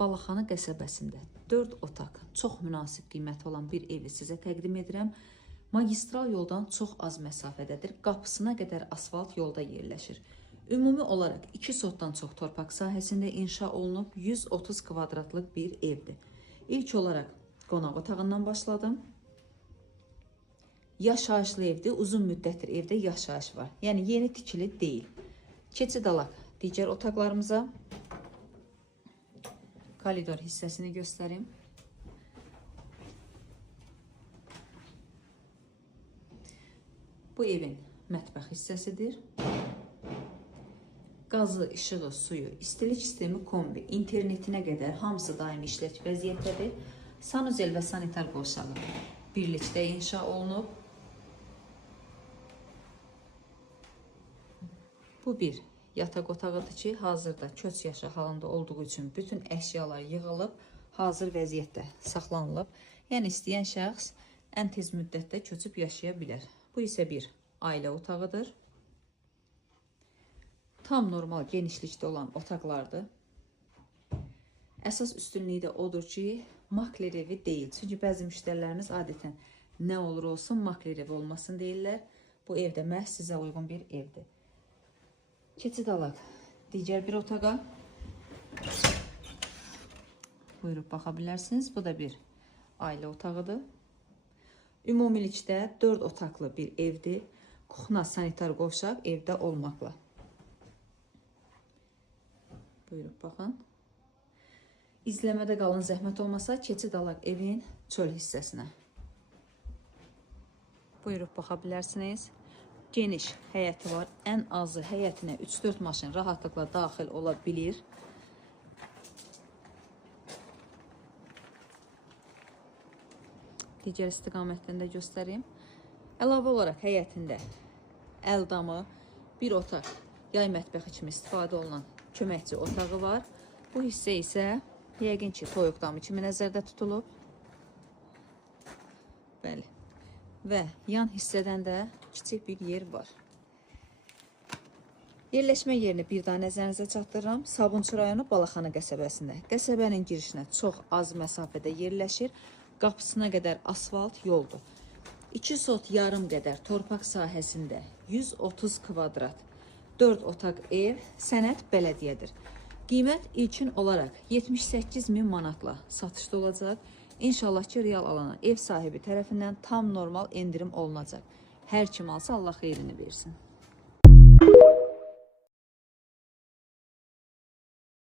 Balaxanı qəsəbəsində 4 otaq, çox münasib qiyməti olan bir evi sizə təqdim edirəm. Magistral yoldan çox az məsafədədir. Qapısına qədər asfalt yolda yerləşir. Ümumi olaraq 2 sotdan çox torpaq sahəsində inşa olunub 130 kvadratlıq bir evdir. İlk olaraq qonaq otağından başladım. Yaşayışlı evdir, uzun müddətdir evdə yaşayış var. Yəni yeni tikili deyil. Keçid alaq digər otaqlarımıza. Koridor hissəsini göstərim. Bu evin mətbəx hissəsidir. Qazı, işığı, suyu, istilik sistemi kombi, internetinə qədər hamısı daimi işlək vəziyyətdədir. Sanuzel və sanitar qovşağı birlikdə inşa olunub. Bu bir yataq otağıdır ki, hazırda köç yaşı halında olduğu üçün bütün əşyalar yığılıb, hazır vəziyyətdə saxlanılıb. Yəni istəyən şəxs ən tez müddətdə köçüb yaşaya bilər. Bu isə bir ailə otağıdır. Tam normal genişlikdə olan otaqlardır. Əsas üstünlüyü də odur ki, makler evi deyil. Çünki bəzi müştərilərimiz adətən nə olur olsun makler evi olmasın deyirlər. Bu evdə məhz sizə uyğun bir evdir. Keçid alaq digər bir otağa. Buyurub baxa bilərsiniz. Bu da bir ailə otağıdır. Ümumilikdə 4 otaqlı bir evdir. Kuxna, sanitar qovşaq evdə olmaqla. Buyurub baxın. İzləmədə qalın, zəhmət olmasa keçid alaq evin çöl hissəsinə. Buyurub baxa bilərsiniz. Geniş həyəti var. Ən azı həyətinə 3-4 maşın rahatlıqla daxil ola bilir. Digər istiqamətdən də göstəreyim. Əlavə olaraq həyətində əldamı, bir otaq yay mətbəxi kimi istifadə olunan köməkçi otağı var. Bu hissə isə yəqin ki, toyuq damı kimi nəzərdə tutulub. Bəli. Və yan hissədən də kiçik bir yer var. Yerləşmə yerini bir daha nəzərinizə çatdırıram. Sabunçu rayonu Balaxanı qəsəbəsində. Qəsəbənin girişinə çox az məsafədə yerləşir. Qapısına qədər asfalt yoldur. 2 sot yarım qədər torpaq sahəsində 130 kvadrat 4 otaq ev sənəd bələdiyyədir. Qiymət ilkin olaraq 78.000 manatla satışda olacaq. İnşallah ki, real alana ev sahibi tərəfindən tam normal endirim olunacaq. Hər kim alsa Allah xeyrini versin.